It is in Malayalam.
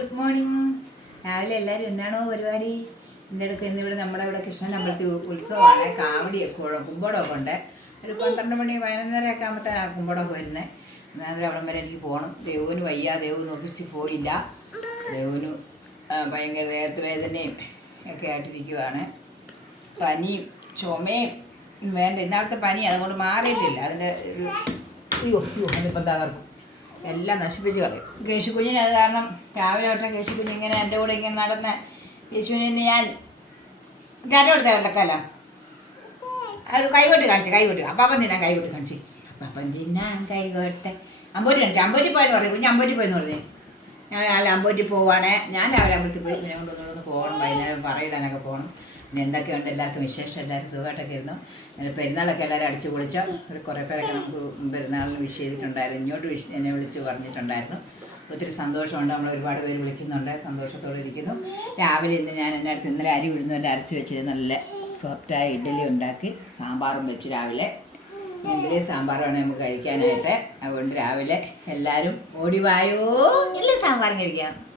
Good morning. രാവിലെ എല്ലാവരും എന്നാണോ പരിപാടി? എൻ്റെ അടുത്ത് ഇന്നിവിടെ നമ്മുടെ ഇവിടെ കൃഷ്ണൻ അമ്പലത്തിൽ ഉത്സവമാണ്. കാവടിയൊക്കെ കുമ്പോടമൊക്കെ ഉണ്ട്. ഒരു 12 മണി 11:30 ആകുമ്പോഴത്തേനാണ് കുമ്പോടമൊക്കെ വരുന്നത്. എന്നാലും അവിടം വരെ എനിക്ക് പോകണം. ദേവുവിന് വയ്യ, ദേവുവിന് ഓഫീസിൽ പോയില്ല. ദേവുവിന് ഭയങ്കര ദേഹത്ത് വേദനയും ഒക്കെ ആയിട്ടിരിക്കുവാണ്. പനിയും ചുമയും വേണ്ട. ഇന്നാളത്തെ പനി അതുകൊണ്ട് മാറിയിട്ടില്ല. അതിൻ്റെ ഒരു അതിപ്പം തകർക്കും, എല്ലാം നശിപ്പിച്ച് കളയും. കേശുക്കുഞ്ഞിന് അത് കാരണം രാവിലെ തൊട്ട് കേശുക്കുഞ്ഞ് ഇങ്ങനെ എൻ്റെ കൂടെ ഇങ്ങനെ നടന്ന് യേശുവിനെ ഇന്ന് ഞാൻ ടാറ്റ കൊടുത്ത വെള്ളക്കല്ല അത് കൈകൊട്ടി കാണിച്ചു. അപ്പം തിന്നാൻ കൈകൊട്ടി കാണിച്ചു. അപ്പം തിന്നാൻ കൈകൊട്ടെ അമ്പോറ്റി കാണിച്ചു. അമ്പോറ്റി പോയെന്ന് പറഞ്ഞു. കുഞ്ഞ് അമ്പോറ്റി പോയെന്ന് പറഞ്ഞു. ഞാൻ രാവിലെ അമ്പോറ്റി പോവാണ്. ഞാൻ രാവിലെ അമ്പലത്തിൽ പോയി. ഇതിനെ കൊണ്ടൊന്ന് പോകണം. വൈകുന്നേരം പറയുന്നതിനൊക്കെ പോകണം. പിന്നെ എന്തൊക്കെയുണ്ട് എല്ലാവർക്കും വിശേഷം? എല്ലാവരും സുഖമായിട്ടൊക്കെ ഇരുന്നു. പെരുന്നാളൊക്കെ എല്ലാവരും അടിച്ചു പൊളിച്ചോ. ഒരു കുറേ പേരൊക്കെ നമുക്ക് പെരുന്നാളിന് വിഷ് ചെയ്തിട്ടുണ്ടായിരുന്നു. ഇങ്ങോട്ട് എന്നെ വിളിച്ച് പറഞ്ഞിട്ടുണ്ടായിരുന്നു. ഒത്തിരി സന്തോഷമുണ്ട്. നമ്മൾ ഒരുപാട് പേര് വിളിക്കുന്നുണ്ട്. സന്തോഷത്തോടെ ഇരിക്കുന്നു. രാവിലെ ഇന്ന് ഞാൻ എൻ്റെ അടുത്ത് ഇന്നലെ അരി ഉഴുന്നുകൊണ്ട് അരച്ച് വെച്ച് നല്ല സോഫ്റ്റായ ഇഡ്ഡലി ഉണ്ടാക്കി സാമ്പാറും വെച്ച് രാവിലെ. ഇഡ്ഡലി സാമ്പാറുമാണ് നമുക്ക് കഴിക്കാനായിട്ട്. അതുകൊണ്ട് രാവിലെ എല്ലാവരും ഓടിവായോ ഇഡ്ഡലി സാമ്പാറും കഴിക്കാം.